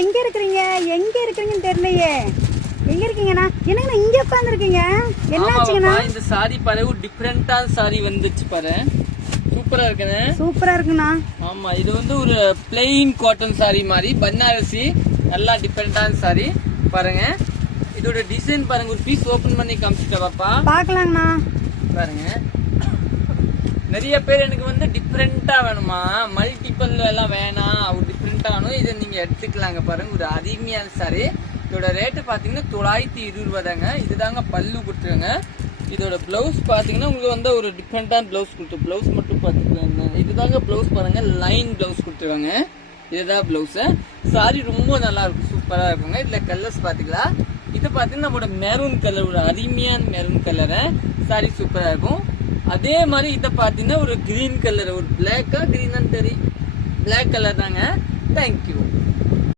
எங்க இருக்கீங்கன்னு தெரியலையே. எங்க இருக்கீங்கண்ணா? என்னங்கண்ணா இங்க உட்கார்ந்து இருக்கீங்க? என்னாச்சுங்கண்ணா? இந்த சாரி பாரு, ஒரு டிஃபரெண்டான சாரி வந்துச்சு பாரு. சூப்பரா இருக்குண்ணே. சூப்பரா இருக்குண்ணா. ஆமா, இது வந்து ஒரு பிளெயின் காட்டன் சாரி மாதிரி, பனாரசி, நல்லா டிஃபரெண்டான சாரி பாருங்க. இதோட டிசைன் பாருங்க. ஒரு பீஸ் ஓபன் பண்ணி காமிச்சிட்டா பாப்பா? பாக்கலாங்கண்ணா. பாருங்க, நிறைய பேர் எனக்கு வந்து டிஃப்ரெண்டா வேணுமா, மல்டிபிள் எல்லாம் வேணாம், ஒரு டிஃப்ரெண்டா வேணும், இதை நீங்க எடுத்துக்கலாங்க. பாருங்க, ஒரு அருமையான சாரி. இதோட ரேட்டு பாத்தீங்கன்னா 920 தாங்க. இதுதாங்க பல்லு கொடுத்துருங்க. இதோட பிளவுஸ் பாத்தீங்கன்னா உங்களுக்கு வந்து ஒரு டிஃப்ரெண்டான பிளவுஸ் கொடுத்து, பிளவுஸ் மட்டும் பாத்துக்கலாம். இதுதாங்க பிளவுஸ் பாருங்க, லைன் பிளவுஸ் கொடுத்துருவாங்க. இதுதான் பிளவுஸ். சாரி ரொம்ப நல்லா இருக்கும், சூப்பரா இருக்குங்க. இதுல கலர்ஸ் பாத்தீங்களா? இது பாத்தீங்கன்னா நம்மளோட மெரூன் கலர், ஒரு அருமையான மெரூன் கலரு. சாரி சூப்பரா இருக்கும். அதே மாதிரி இதை பாத்தீங்கன்னா ஒரு கிரீன் கலர், ஒரு பிளாக்கா கிரீனான்னு தெரியும், பிளாக் கலர் தாங்க. தேங்க்யூ.